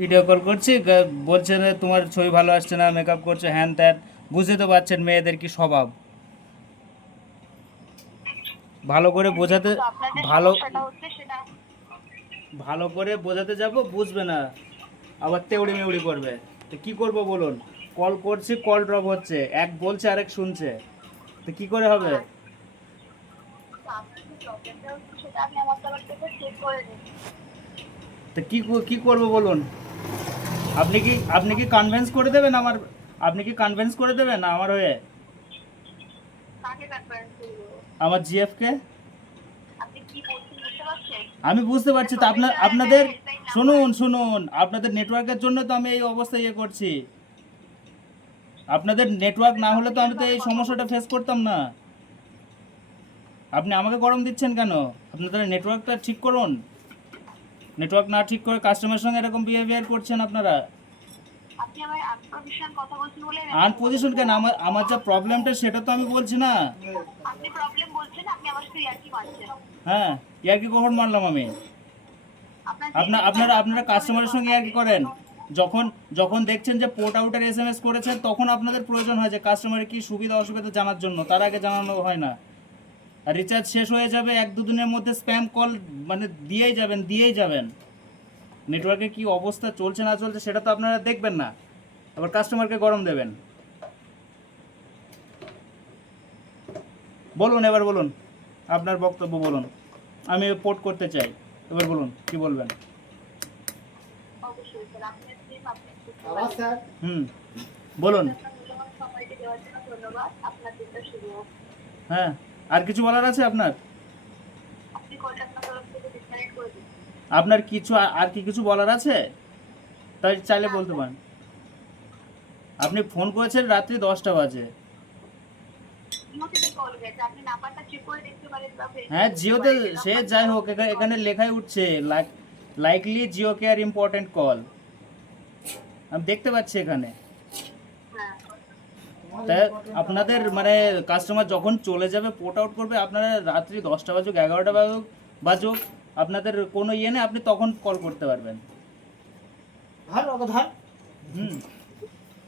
Video call করছি বলছে যে তোমার ছবি ভালো আসছে না, মেকআপ করছো হ্যান ত্যান। বুঝতে তো পারছেন মেয়েদের কি স্বভাব। ভালো করে বোঝাতে তো আপনাদের ভালো সমস্যাটা হচ্ছে সেটা ভালো করে বোঝাতে যাব, বুঝবে না, আবার তেউড়ি মেউড়ি করবে। তো কি করব বলুন? কল করছি, কল ড্রপ হচ্ছে, এক বলছে আরেক শুনছে, তো কি করে হবে? তো আপনার যে প্রবলেমটা হচ্ছে সেটা আমি আমার তরফ থেকে চেক করে নিচ্ছি। তো কি করব বলুন? আপনি কি কনভিন্স করে দেবেন আমার? আপনি কি কনভিন্স করে দেবেন আমার হয়ে? কাকে কনফারেন্স করবো? আমার জিএফকে। আপনি কি বলছেন বুঝতে পারছেন? আমি বুঝতে আপনার পারছি, তো প্রফেশনাল একটা আপনাদের হেল্পলাইন নাম্বার শুনুন আছে। শুনুন, আপনাদের নেটওয়ার্কের জন্য তো আমি এই অবস্থা করছি। আপনাদের নেটওয়ার্ক আমি না হলে তো আমি প্রফেশনাল তো ভাবে এই কথা সমস্যাটা বলছি। ফেস করতাম না। আপনি আমাকে গরম দিচ্ছেন কেন? আপনাদের নেটওয়ার্কটা ঠিক করুন। নেটওয়ার্ক না ঠিক করে কাস্টমারের সঙ্গে এরকম বিহেভিয়ার করছেন আপনারা। আপনি আমার আনপ্রফেশনাল কথা বলছেন বলে আমি আর এরকম কথা পজিশন বলছি। কেন? আমার যা প্রবলেমটা সেটা তো আমি বলছি না। আপনি প্রবলেম বলছেন, আপনি আমার সাথে ইয়ার্কি মারছেন। হ্যাঁ, ইয়ার কি কখন মারলাম আমি? আপনার যেই আপনারা নেটওয়ার্ক আপনারা আপনার ফোনে কাস্টমারের সঙ্গে ইয়ার কি করেন? যখন যখন দেখছেন যে পোর্ট আউটের এসএমএস করেছেন, তখন আপনাদের প্রয়োজন হয় যে কাস্টমারের কি সুবিধা অসুবিধা জানার জন্য, তার আগে জানানো হয় না। আর রিচার্জ শেষ হয়ে যাবে এক দু দিনের মধ্যে, স্প্যাম কল মানে দিয়েই যাবেন। নেটওয়ার্কে কি অবস্থা চলছে না চলছে সেটা তো আপনারা দেখবেন না, আবার কাস্টমারকে গরম দেবেন। বলুন, এবার বলুন, আপনার বক্তব্য বলুন। আমি পোর্ট করতে চাই, এবার বলুন কি বলবেন। অবশ্যই স্যার, আপনার টিম আপনি বুঝতে আবার পারছেন। স্যার হুম, বলুন। আপনার মূল্যবান সময়টি দেওয়ার জন্য ধন্যবাদ। আপনার দিনটা শুভ হোক। হ্যাঁ, আর কিছু বলার আছে আপনার? আপনি কলটা আপনার তরফ থেকে ডিসকানেক্ট করে দিন। আপনার কিছু আর কি কিছু বলার আছে? তাই চাইলে না বলতে স্যার, পারেন। আপনি ফোন করেছেন রাত্রি 10টা বাজে। জিও থেকে কল গেছে। আপনি নাম্বারটা চেক করে দেখতে পারেন বা ভেরিফাই হ্যাঁ, করতে জিওতে পারেন যে সে নাম্বারটা যাই কোন হোক, থেকে কল এখানে এসেছে। লেখাই উঠছে likely Jio care important call. আমি দেখতে পাচ্ছি এখানে। হ্যাঁ, তা আপনাদের মানে কাস্টমার যখন চলে যাবে, পোর্ট আউট করবে, আপনারা রাত্রি 10টা বাজুক 11টা বাজুক, আপনাদের কোনো ইয়ে নেই, আপনি তখন কল করতে পারবেন। ধার অত ধার হুম,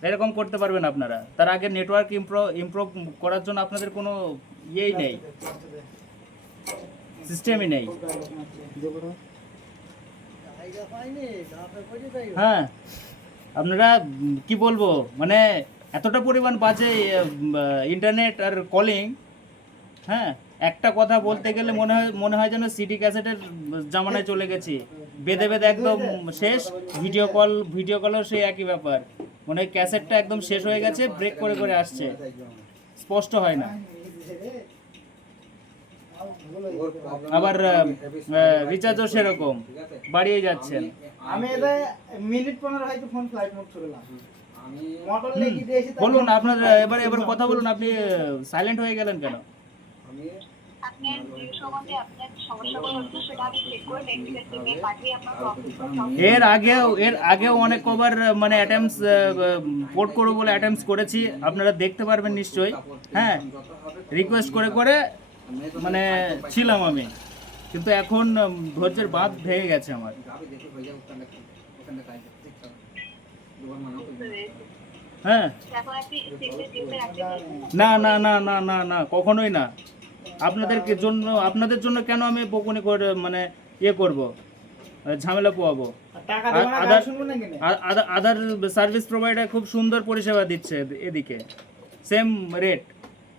এরকম করতে পারবেন আপনারা। তার আগে নেটওয়ার্ক ইমপ্রুভ করার জন্য আপনাদের কোনো ইয়েই নেই, সিস্টেমই নেই। হ্যাঁ, আপনারা কি বলবো মানে এতটা পরিমাণ বাজে ইন্টারনেট আর কলিং। হ্যাঁ, একটা কথা বলতে গেলে মনে হয় যেন সিডি ক্যাসেটের জামানায় চলে গেছি। বেঁধে বেঁধে একদম শেষ। ভিডিও কলও সেই একই ব্যাপার। মনে হয় ক্যাসেটটা একদম শেষ হয়ে গেছে, ব্রেক করে করে আসছে, স্পষ্ট হয় না। আবার রিচার্জও সেরকম বাড়িয়ে যাচ্ছেন। আমি এটা মিনিট 15 হয়তো ফোন ফ্লাইট মোড চললাম মোটর হুম, লেগে দিয়েছি বলুন আপনার, এবার কথা বলুন। আপনি সাইলেন্ট হয়ে গেলেন কেন? আপনার যে সম্বন্ধে আপনার সমস্যাগুলো হচ্ছে সেটা আমি চেক করে টেকনিক্যাল টিমে পাঠিয়ে আপনার প্রবলেমটা সলভ এর আগেও অনেক কবার মানে অ্যাটেম্পস পোর্ট করবো বলে অ্যাটেম্পস করেছি, আপনারা দেখতে পারবেন নিশ্চয়ই। হ্যাঁ, রিকোয়েস্ট করে করে মানে ছিলাম আমি, কিন্তু এখন ধৈর্যের বাঁধ ভেঙে গেছে আমার। বুঝতে পেরেছি। হ্যাঁ, এখন আপনি সিগনেট জিওতে রাখতে চাইছেন? না না না না না না, কখনোই না। আপনাদের জন্য কেন আমি বকুনি করে মানে করব, ঝামেলা পোয়াবো? টাকা দেব না, আদার গান শুনবো না কেন? আদার সার্ভিস প্রোভাইডার খুব সুন্দর পরিষেবা দিচ্ছে এদিকে, সেম রেট,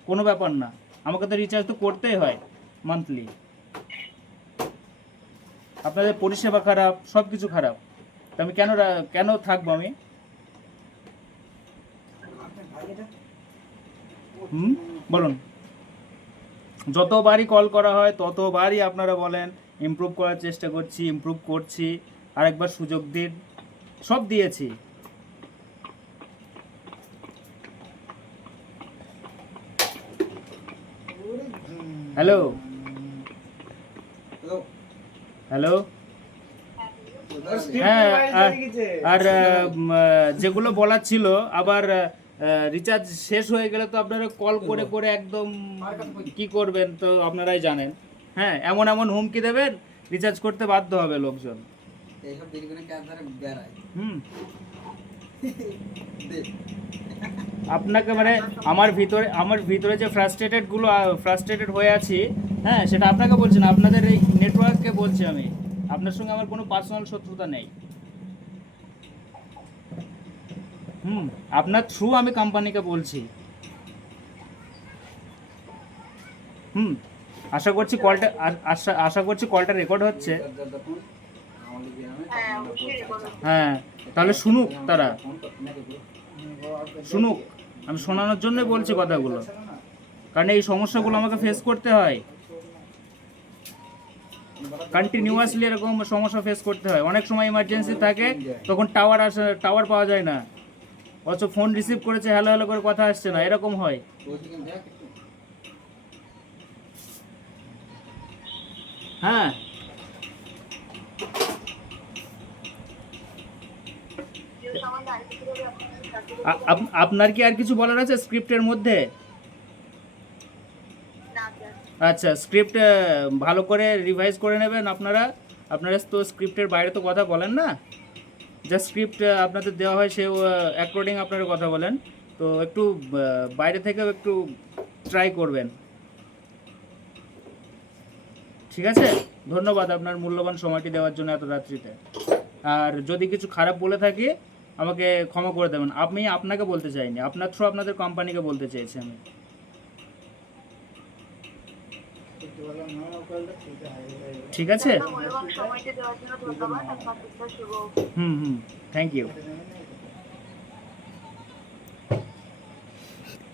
কোনো ব্যাপার না। আমাকে তো রিচার্জ তো করতেই হয় মান্থলি। আপনাদের পরিষেবা খারাপ, সব কিছু খারাপ, তো আমি কেন থাকবো আমি? হুম, বলুন। যতবারই কল করা হয় ততবারই আপনারা বলেন ইমপ্রুভ করার চেষ্টা করছি, ইমপ্রুভ করছি, আরেকবার সুযোগ দিন। সব দিয়েছি। Hello hello. হ্যাঁ, আর যেগুলো বলার ছিল, আবার রিচার্জ শেষ হয়ে গেলে তো আপনারা কল করে করে একদম কি করবেন তো আপনারাই জানেন। হ্যাঁ, এমন এমন হুমকি দেবেন, রিচার্জ করতে বাধ্য হবে লোকজন। এইসব বিলগুলো কাজ ধরে বেড়ায় হুম দে আপনাকে মানে আমার ভিতরে যে ফ্রাস্ট্রেটেড হয়ে আছি, হ্যাঁ সেটা আপনাকে বলছি না, আপনাদের এই নেটওয়ার্ককে বলছি আমি। আপনার সঙ্গে আমার কোনো পার্সোনাল শত্রুতা নেই। আপনার থ্রু আমি কোম্পানিকে বলছি। আশা করছি কলটা রেকর্ড হচ্ছে। দেখুন আমাদের গ্রামে হ্যাঁ অবশ্যই রেকর্ড হচ্ছে। হ্যাঁ তাহলে শুনুক তারা, শুনুক। আমি শোনানোর জন্যই বলছি কথাগুলো, কারণ এই সমস্যাগুলো আমাকে ফেস করতে হয়, কন্টিনিউয়াসলি এরকম সমস্যা ফেস করতে হয়। অনেক সময় ইমার্জেন্সি থাকে, তখন টাওয়ার পাওয়া যায় না, অথচ ফোন রিসিভ করেছে, হ্যালো হ্যালো করে কথা আসছে না, এরকম হয়। হ্যাঁ জিও সম্বন্ধে আর কিছু বলে আপনাদের সাথে আপনার কি আর কিছু বলার আছে স্ক্রিপ্টের মধ্যে? না স্যার। আচ্ছা, স্ক্রিপ্ট ভালো করে রিভাইজ করে নেবেন আপনারা তো স্ক্রিপ্টের বাইরে তো কথা বলেন না, যা স্ক্রিপ্ট আপনাদের দেওয়া হয় সেও অ্যাকর্ডিং আপনারা কথা বলেন, তো একটু বাইরে থেকেও একটু ট্রাই করবেন, ঠিক আছে? ধন্যবাদ আপনার মূল্যবান সময়টি দেওয়ার জন্য এত রাত্রিতে। আর যদি কিছু খারাপ বলে থাকি আমাকে ক্ষমা করে দেবেন। আমি আপনাকে বলতে চাইনি, আপনার থ্রু আপনাদের কোম্পানিকে বলতে চেয়েছি আমি। ঠিক আছে, আপনার মূল্যবান সময়টা দেওয়ার জন্য ধন্যবাদ। আপনার দিনটা শুভ হোক। Thank you.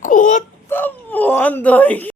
কথা বন্ধ হয়ে